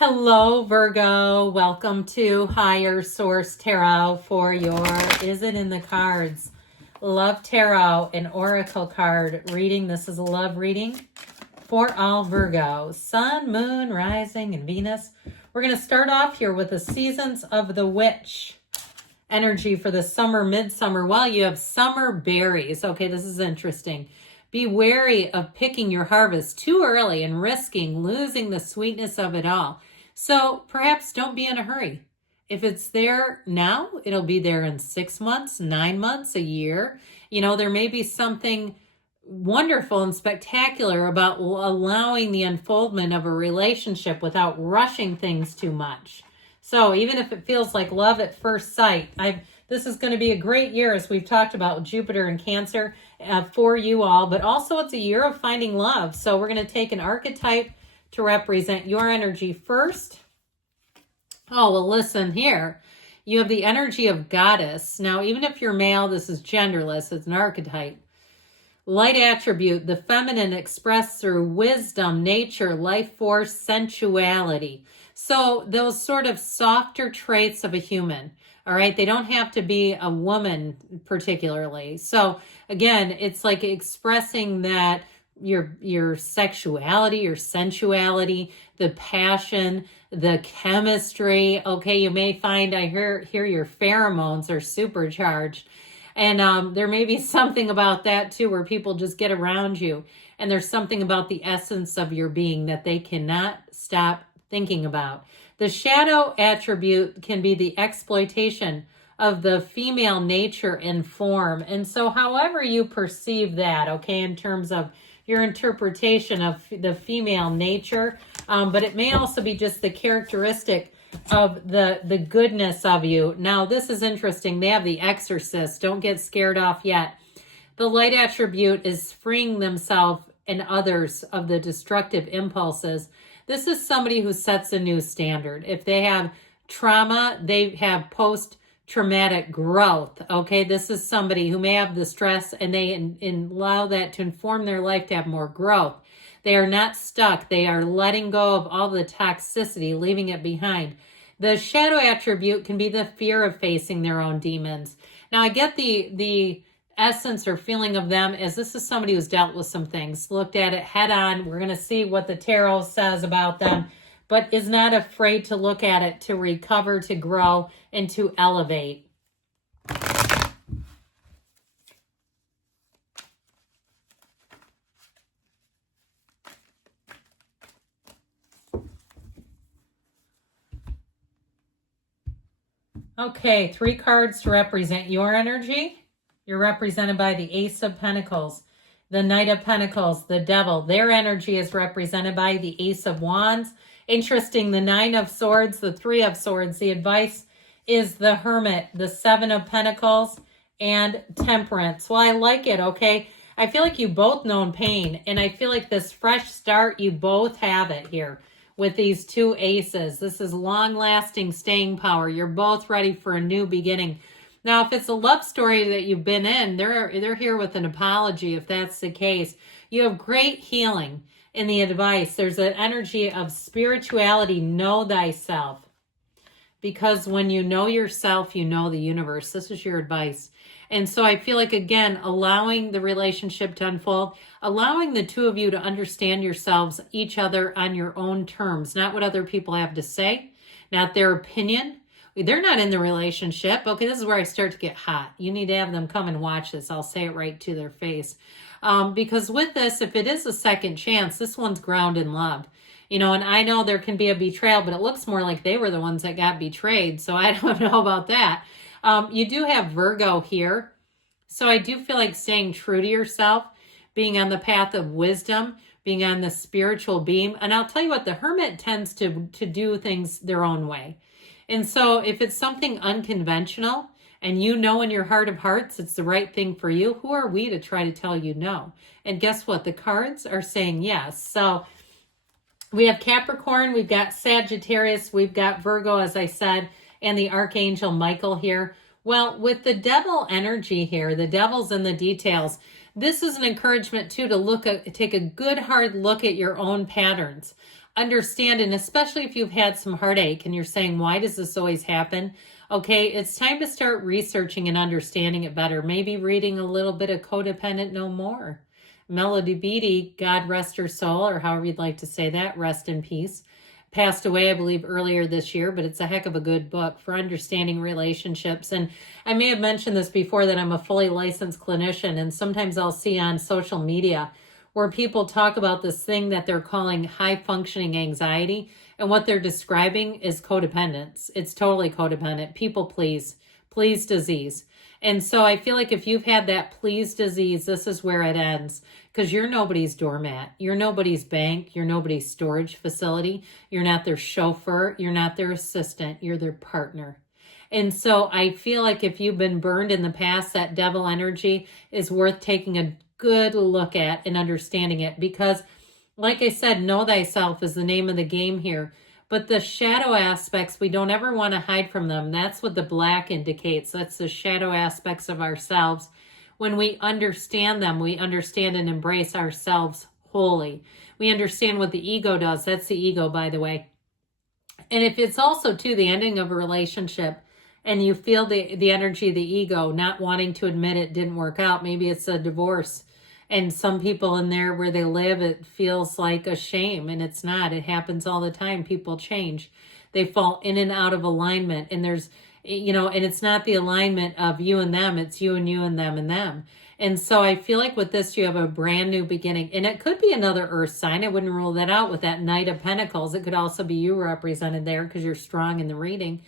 Hello, Virgo. Welcome to Higher Source Tarot for your Is It in the Cards? Love Tarot, an oracle card reading. This is a love reading for all Virgo. Sun, Moon, Rising, and Venus. We're going to start off here with the Seasons of the Witch energy for the summer, midsummer. Well, you have summer berries. Okay, this is interesting. Be wary of picking your harvest too early and risking losing the sweetness of it all. So perhaps don't be in a hurry. If it's there now, it'll be there in 6 months, 9 months, a year. You know, there may be something wonderful and spectacular about allowing the unfoldment of a relationship without rushing things too much. So even if it feels like love at first sight, this is going to be a great year, as we've talked about, Jupiter and Cancer for you all, but also it's a year of finding love. So we're going to take an archetype to represent your energy first. Oh, well, listen here. You have the energy of goddess. Now, even if you're male, this is genderless. It's an archetype. Light attribute, the feminine expressed through wisdom, nature, life force, sensuality. So those sort of softer traits of a human, all right? They don't have to be a woman particularly. So again, it's like expressing that your sexuality, your sensuality, the passion, the chemistry. Okay, you may find, I hear your pheromones are supercharged. And there may be something about that too, where people just get around you. And there's something about the essence of your being that they cannot stop thinking about. The shadow attribute can be the exploitation of the female nature and form. And so however you perceive that, okay, in terms of your interpretation of the female nature, but it may also be just the characteristic of the goodness of you. Now, this is interesting. They have the Exorcist. Don't get scared off yet. The light attribute is freeing themselves and others of the destructive impulses. This is somebody who sets a new standard. If they have trauma, they have post-traumatic growth. Okay, this is somebody who may have the stress and they allow that to inform their life to have more growth. They are not stuck. They are letting go of all the toxicity, leaving it behind. The shadow attribute can be the fear of facing their own demons. Now, I get the essence or feeling of them as this is somebody who's dealt with some things, looked at it head on. We're going to see what the tarot says about them, but is not afraid to look at it, to recover, to grow, and to elevate. Okay, 3 cards to represent your energy. You're represented by the Ace of Pentacles, the Knight of Pentacles, the Devil. Their energy is represented by the Ace of Wands. Interesting, the 9 of Swords, the 3 of Swords. The advice is the Hermit, the 7 of Pentacles, and Temperance. Well, I like it, okay? I feel like you both known pain, and I feel like this fresh start, you both have it here with these 2 aces. This is long-lasting staying power. You're both ready for a new beginning. Now, if it's a love story that you've been in, they're here with an apology if that's the case. You have great healing in the advice. There's an energy of spirituality, know thyself. Because when you know yourself, you know the universe. This is your advice. And so I feel like, again, allowing the relationship to unfold, allowing the 2 of you to understand yourselves, each other on your own terms, not what other people have to say, not their opinion. They're not in the relationship. Okay, this is where I start to get hot. You need to have them come and watch this. I'll say it right to their face. Because with this, if it is a second chance, this one's grounded in love. You know, and I know there can be a betrayal, but it looks more like they were the ones that got betrayed. So I don't know about that. You do have Virgo here. So I do feel like staying true to yourself, being on the path of wisdom, being on the spiritual beam. And I'll tell you what, the Hermit tends to do things their own way. And so if it's something unconventional and you know in your heart of hearts it's the right thing for you, who are we to try to tell you no? And guess what? The cards are saying yes. So we have Capricorn, we've got Sagittarius, we've got Virgo, as I said, and the Archangel Michael here. Well, with the Devil energy here, the Devil's in the details. This is an encouragement too to take a good hard look at your own patterns. understand, and especially if you've had some heartache and you're saying, why does this always happen? Okay, it's time to start researching and understanding it better. Maybe reading a little bit of Codependent No More. Melody Beattie, God rest her soul, or however you'd like to say that, rest in peace, passed away, I believe, earlier this year, but it's a heck of a good book for understanding relationships. And I may have mentioned this before, that I'm a fully licensed clinician, and sometimes I'll see on social media where people talk about this thing that they're calling high functioning anxiety, and what they're describing is codependence. It's totally codependent. People please disease. And so I feel like if you've had that please disease, this is where it ends, because you're nobody's doormat. You're nobody's bank. You're nobody's storage facility. You're not their chauffeur. You're not their assistant. You're their partner. And so I feel like if you've been burned in the past, that devil energy is worth taking a good look at and understanding it, because like I said, know thyself is the name of the game here. But the shadow aspects, we don't ever want to hide from them. That's what the black indicates. That's the shadow aspects of ourselves. When we understand them, we understand and embrace ourselves wholly. We understand what the ego does. That's the ego, by the way. And if it's also, too, the ending of a relationship, and you feel the energy of the ego, not wanting to admit it didn't work out, maybe it's a divorce. And some people in there where they live, it feels like a shame, and it's not. It happens all the time. People change. They fall in and out of alignment, and there's, and it's not the alignment of you and them. It's you and them and them. And so I feel like with this, you have a brand new beginning, and it could be another earth sign. I wouldn't rule that out with that Knight of Pentacles. It could also be you represented there because you're strong in the reading.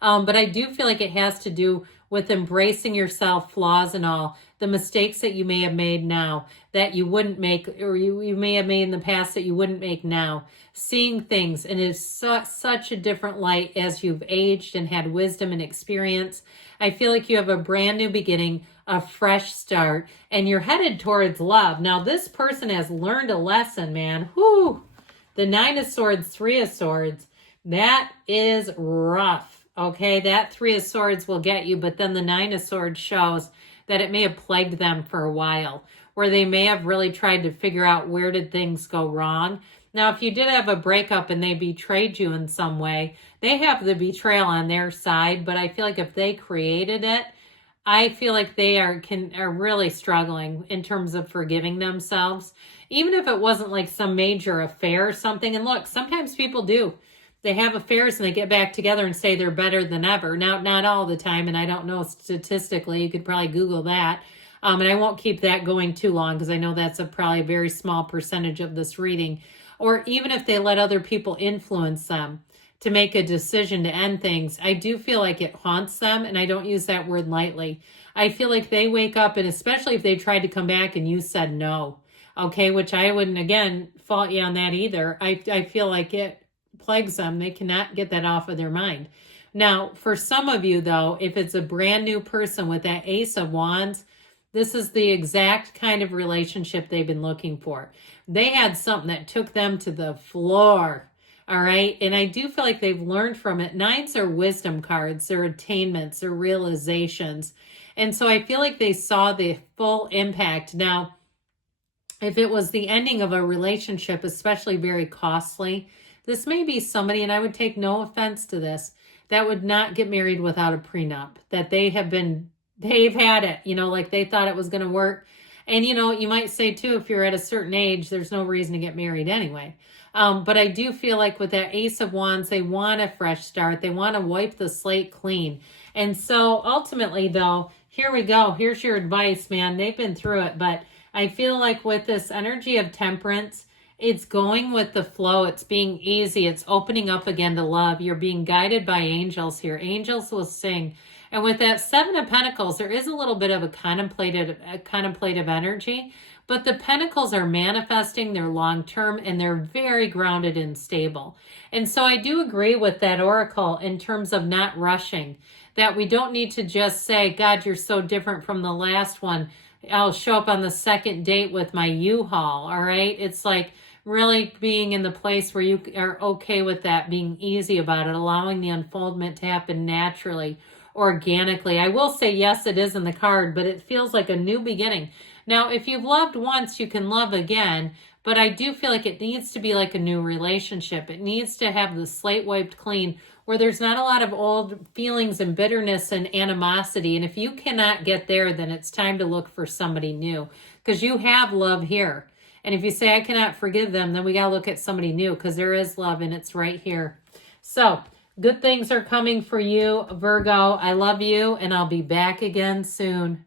But I do feel like it has to do with embracing yourself, flaws and all, the mistakes that you may have made now that you wouldn't make, or you may have made in the past that you wouldn't make now. Seeing things in such a different light as you've aged and had wisdom and experience. I feel like you have a brand new beginning, a fresh start, and you're headed towards love. Now, this person has learned a lesson, man. Whoo! The Nine of Swords, Three of Swords, that is rough. Okay, that Three of Swords will get you, but then the Nine of Swords shows that it may have plagued them for a while, where they may have really tried to figure out where did things go wrong. Now, if you did have a breakup and they betrayed you in some way, they have the betrayal on their side, but I feel like if they created it, I feel like they are really struggling in terms of forgiving themselves, even if it wasn't like some major affair or something. And look, sometimes people do. They have affairs and they get back together and say they're better than ever. Now, not all the time, and I don't know statistically. You could probably Google that. And I won't keep that going too long because I know that's probably a very small percentage of this reading. Or even if they let other people influence them to make a decision to end things, I do feel like it haunts them, and I don't use that word lightly. I feel like they wake up, and especially if they tried to come back and you said no, okay, which I wouldn't, again, fault you on that either. I feel like it plagues them. They cannot get that off of their mind. Now, for some of you, though, if it's a brand new person with that Ace of Wands, this is the exact kind of relationship they've been looking for. They had something that took them to the floor, all right? And I do feel like they've learned from it. Nines are wisdom cards. They're attainments. They're realizations. And so I feel like they saw the full impact. Now, if it was the ending of a relationship, especially very costly, this may be somebody, and I would take no offense to this, that would not get married without a prenup, that they've had it, like they thought it was going to work. And, you might say too, if you're at a certain age, there's no reason to get married anyway. But I do feel like with that Ace of Wands, they want a fresh start. They want to wipe the slate clean. And so ultimately though, here we go. Here's your advice, man. They've been through it, but I feel like with this energy of temperance, it's going with the flow. It's being easy. It's opening up again to love. You're being guided by angels here. Angels will sing. And with that Seven of Pentacles, there is a little bit of a contemplative energy, but the Pentacles are manifesting, they're long-term, and they're very grounded and stable. And so I do agree with that oracle in terms of not rushing, that we don't need to just say, God, you're so different from the last one. I'll show up on the second date with my U-Haul, all right? It's like really being in the place where you are okay with that, being easy about it, allowing the unfoldment to happen naturally, organically. I will say, yes, it is in the card, but it feels like a new beginning. Now, if you've loved once, you can love again, But I do feel like it needs to be like a new relationship. It needs to have the slate wiped clean, where there's not a lot of old feelings and bitterness and animosity. And if you cannot get there, then it's time to look for somebody new, because you have love here. And if you say, I cannot forgive them, then we got to look at somebody new, because there is love and it's right here. So good things are coming for you, Virgo. I love you, and I'll be back again soon.